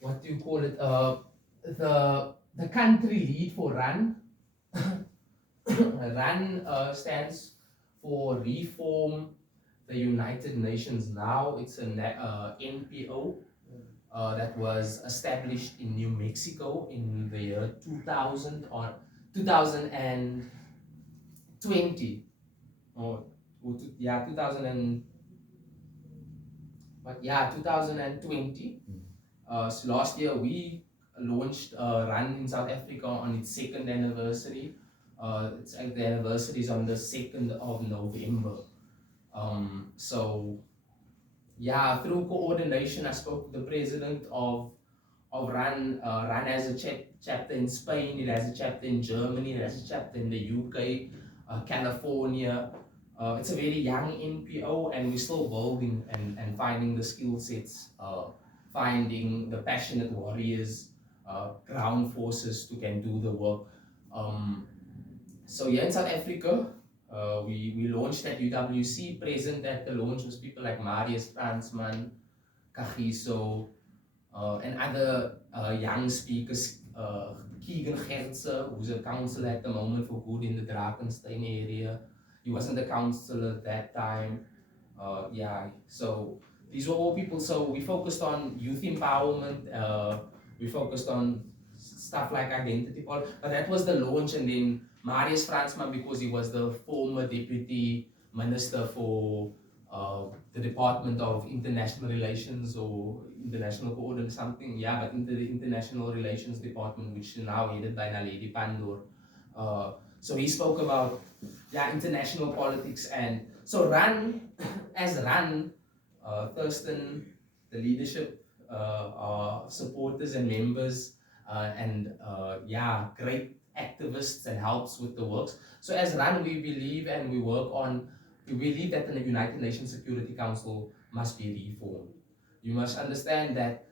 what do you call it? The country lead for RUNN. RUNN stands for Reform the United Nations Now. It's an NPO that was established in New Mexico in the year 2000 or 2020 or 2000 and but yeah 2020. So last year we launched RUNN in South Africa on its second anniversary. The anniversary is on the 2nd of November. So yeah, through coordination, I spoke to the president of RUNN. RUNN has a chapter in Spain, it has a chapter in Germany, it has a chapter in the UK, California. It's a very young NPO, and we're still building and finding the skill sets, finding the passionate warriors, ground forces who can do the work. So here in South Africa, we launched at UWC. Present at the launch was people like Marius Fransman, Kagiso, and other young speakers. Keegan Gertze, who's a councillor at the moment for good in the Drakenstein area. He wasn't a councillor at that time. So these were all people. So we focused on youth empowerment. We focused on stuff like identity politics. But that was the launch, and then Marius Fransman, because he was the former deputy minister for the Department of International Relations or International Coordination, something, but in the International Relations Department, which is now headed by Naledi Pandor. So he spoke about international politics, and so RUNN, as RUNN, Thurston, the leadership, supporters and members, and great activists and helps with the works. So as RUNN, we believe and we believe that the United Nations Security Council must be reformed. You must understand that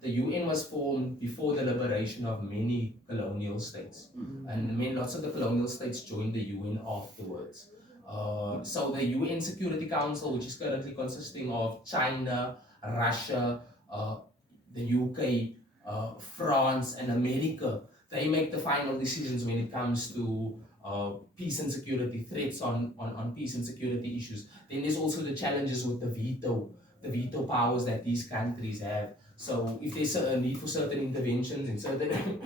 the UN was formed before the liberation of many colonial states, and lots of the colonial states joined the UN afterwards. So the UN Security Council, which is currently consisting of China, Russia, the UK, France, and America, they make the final decisions when it comes to peace and security, threats on peace and security issues. Then there's also the challenges with the veto powers that these countries have. So if there's a need for certain interventions in certain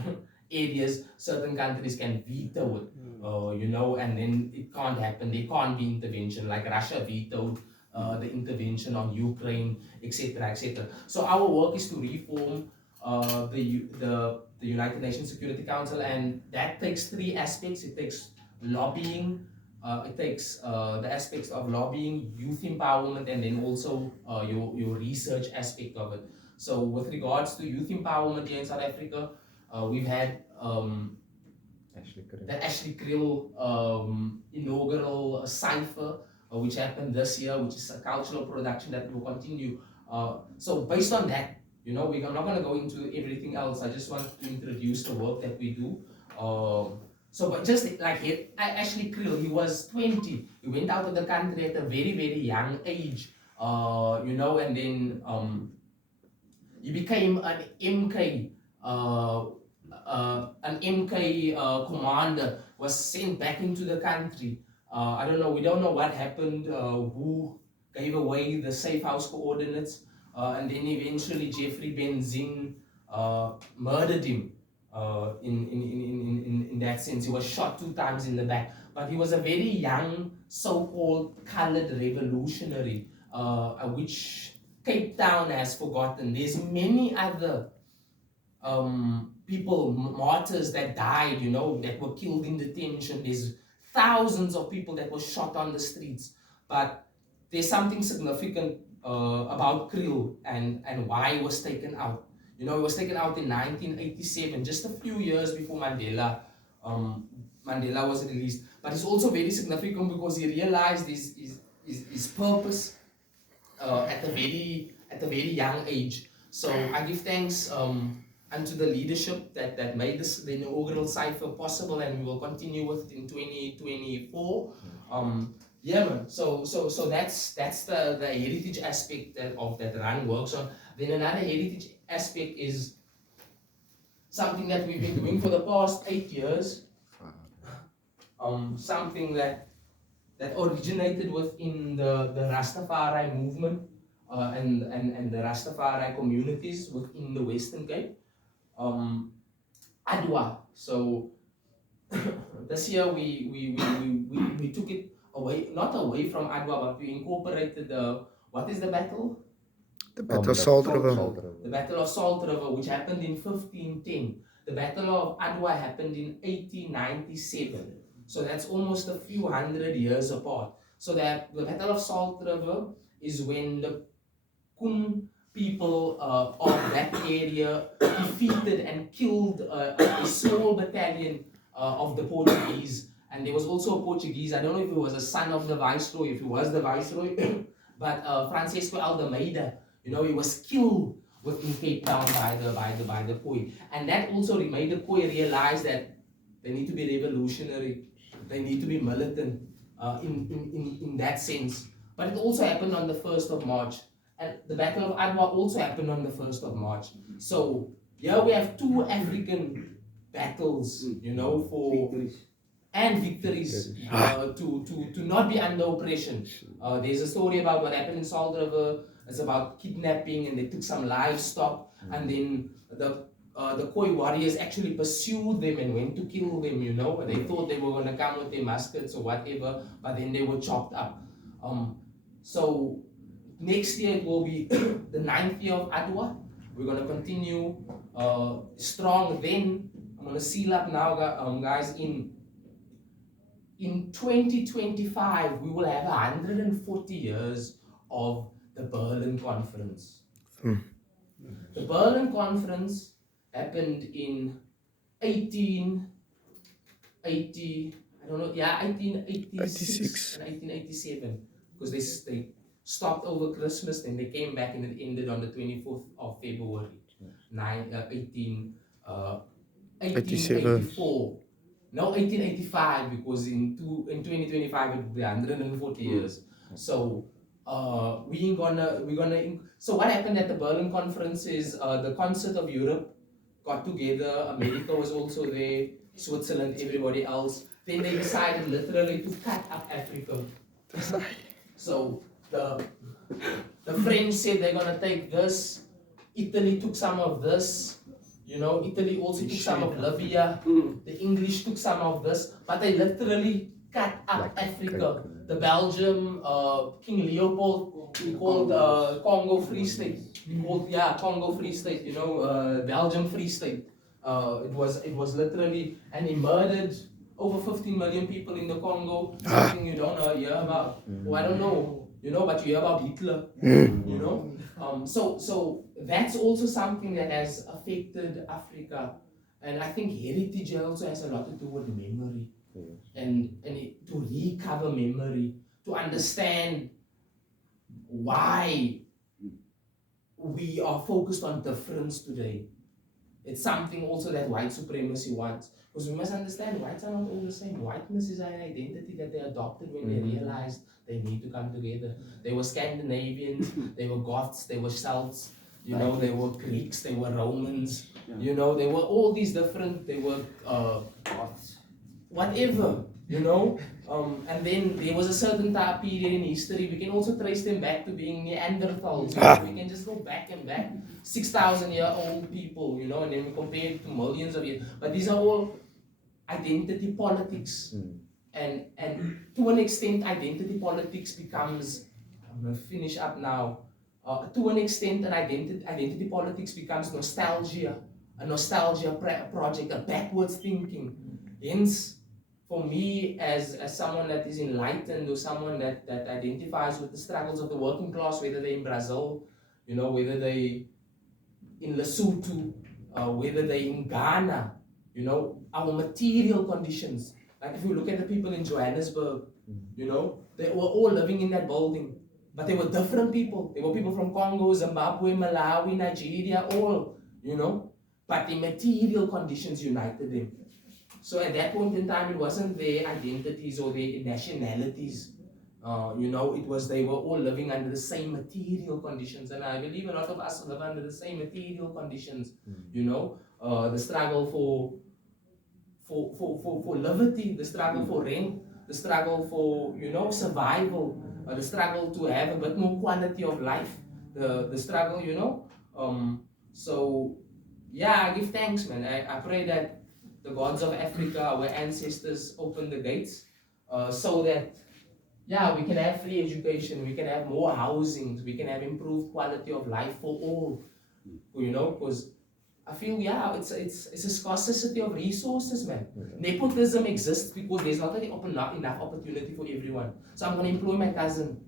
areas, certain countries can veto it, and then it can't happen. There can't be intervention, like Russia vetoed the intervention on Ukraine, etc., etc. So our work is to reform the United Nations Security Council, and that takes three aspects. It takes lobbying, it takes the aspects of lobbying, youth empowerment, and then also your research aspect of it. So with regards to youth empowerment here in South Africa, we've had the Ashley Krill inaugural cipher, which happened this year, which is a cultural production that will continue. So based on that, we're not going to go into everything else. I just want to introduce the work that we do. But just like Ashley Krill, he was 20. He went out of the country at a very, very young age, and then he became an MK. An MK commander, was sent back into the country. I don't know, we don't know what happened, who gave away the safe house coordinates, and then eventually Jeffrey Benzin murdered him. In that sense, he was shot 2 times in the back, but he was a very young, so-called colored revolutionary, which Cape Town has forgotten. There's many other people, martyrs that died, that were killed in detention. There's thousands of people that were shot on the streets. But there's something significant about Krill and why he was taken out. He was taken out in 1987, just a few years before Mandela was released. But it's also very significant because he realized his purpose at a very young age. So I give thanks unto the leadership that made the inaugural cipher possible, and we will continue with it in 2024. Yeah, man. So that's the heritage aspect of that RUNN works on. Then another heritage aspect is something that we've been doing for the past 8 years. Something that originated within the Rastafari movement and the Rastafari communities within the Western Cape. Adwa. So this year we took it away, not away from Adwa, but we incorporated what is the battle? The Battle of Salt River. The Battle of Salt River, which happened in 1510. The Battle of Adwa happened in 1897. So that's almost a few hundred years apart. So that the Battle of Salt River is when the Kun people of that area defeated and killed a small battalion of the Portuguese. And there was also a Portuguese, I don't know if he was a son of the Viceroy, if he was the Viceroy, but Francisco Almeida, he was killed within Cape Town by the Khoi. And that also made the Khoi realize that they need to be revolutionary, they need to be militant in that sense. But it also happened on the 1st of March. And the Battle of Adwa also happened on the 1st of March. So here we have two African battles, for victories to not be under oppression. There's a story about what happened in Salt River. It's about kidnapping, and they took some livestock, and then the Khoi warriors actually pursued them and went to kill them. They thought they were going to come with their muskets or whatever, but then they were chopped up. So next year it will be the 9th year of Adwa. We're going to continue strong. Then I'm going to seal up now, guys. In 2025, we will have 140 years of the Berlin Conference. The Berlin Conference happened in 1886 and 1887, because they stopped over Christmas, then they came back and it ended on the 24th of February, 1884. No, 1885, because in 2025 it will be 140 years. So we're gonna. So what happened at the Berlin Conference is the concert of Europe got together. America was also there, Switzerland, everybody else. Then they decided literally to cut up Africa. So the French said they're gonna take this. Italy took some of this. Italy also took some of Libya. The English took some of this, but they literally cut up Africa. The Belgium, King Leopold, he called Congo Free State. Congo Free State. Belgium Free State. It was literally, and he murdered over 15 million people in the Congo. Something you don't hear about. Or I don't know. But you hear about Hitler. So that's also something that has affected Africa, and I think heritage also has a lot to do with memory, and to recover memory, to understand why we are focused on difference today. It's something also that white supremacy wants, because we must understand whites are not all the same. Whiteness is an identity that they adopted when they realized they need to come together. They were Scandinavians, they were Goths, they were Celts, they were Greeks, they were Romans, they were all these different, they were whatever, and then there was a certain time period in history, we can also trace them back to being Neanderthals. We can just go back and back, 6,000-year-old people, and then we compare it to millions of years. But these are all identity politics. And to an extent, identity politics becomes, I'm going to finish up now, to an extent, an identity politics becomes nostalgia, a nostalgia project, a backwards thinking. Hence, for me, as someone that is enlightened, or someone that identifies with the struggles of the working class, whether they're in Brazil, whether they in Lesotho, whether they're in Ghana, our material conditions. Like if you look at the people in Johannesburg, they were all living in that building, but they were different people. They were people from Congo, Zimbabwe, Malawi, Nigeria, all, but the material conditions united them. So at that point in time, it wasn't their identities or their nationalities They were all living under the same material conditions, and I believe a lot of us live under the same material conditions. The struggle for liberty, the struggle for rent, the struggle for survival, the struggle to have a bit more quality of life, the struggle, so yeah, I give thanks, man. I pray that the gods of Africa, our ancestors, open the gates, so that we can have free education, we can have more housing, we can have improved quality of life for all, because I feel it's a scarcity of resources, man. Nepotism exists because there's not enough opportunity for everyone. So I'm gonna employ my cousin,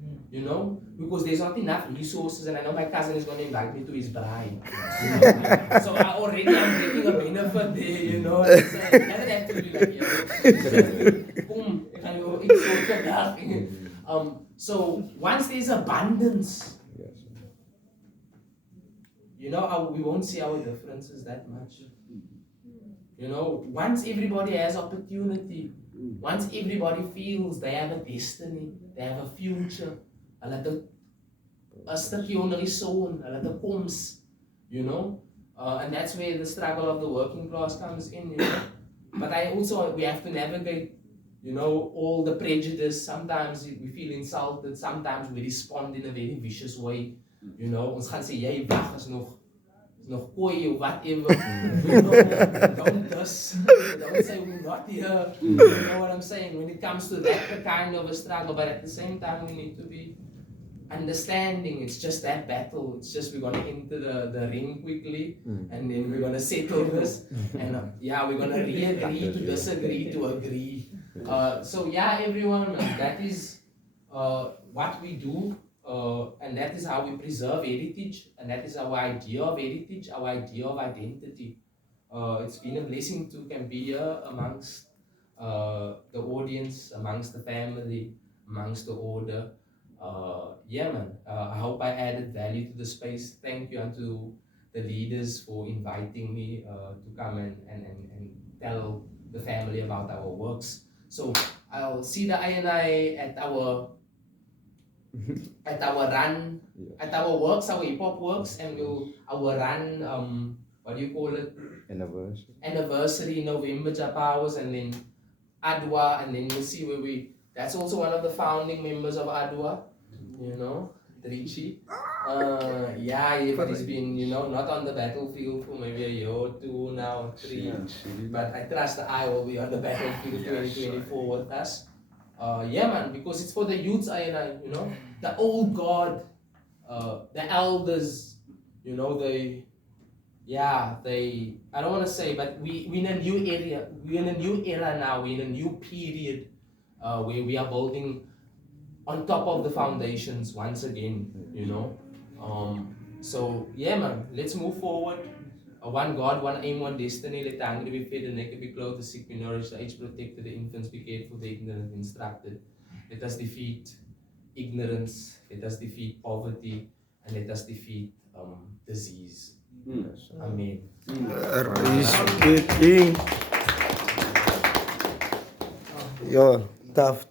because there's not enough resources, and I know my cousin is gonna invite me to his bride. So I'm getting a benefit there, So it doesn't have to be like boom, it's so dark. So once there's abundance, we won't see our differences that much. Once everybody has opportunity, once everybody feels they have a destiny, they have a future, hulle stukkie onder die son, hulle toekoms, and that's where the struggle of the working class comes in, But we have to navigate, all the prejudice. Sometimes we feel insulted, sometimes we respond in a very vicious way. Ons gaan sê jy wag is nog kooi or whatever. Don't say we're not here. You know what I'm saying? When it comes to that kind of a struggle, but at the same time we need to be understanding. It's just that battle. It's just we're gonna enter the ring quickly, and then we're gonna settle this, and we're gonna re-agree to disagree to agree. So everyone, that is what we do. And that is how we preserve heritage, and that is our idea of heritage, our idea of identity. It's been a blessing to can be here amongst the audience, amongst the family, amongst the order. I hope I added value to the space. Thank you unto the leaders for inviting me to come and tell the family about our works. So I'll see the INI at our run, at our works, our hip hop works, and our run, what do you call it? Anniversary, November Japawers, and then Adwa, and then you'll see where that's also one of the founding members of Adwa, Trichi. But he's been, not on the battlefield for maybe a year or two now, 3. But I trust that I will be on the battlefield 2024 with us. Because it's for the youths, the old guard, the elders, I don't want to say, but we're in a new area, we're in a new era now, we're in a new period, where we are building on top of the foundations once again, let's move forward. One God, one aim, one destiny. Let the hungry be fed, the naked be clothed, the sick be nourished, the aged protected, the infants be cared for, the ignorant instructed. Let us defeat ignorance, let us defeat poverty, and let us defeat disease. Amen. Tough.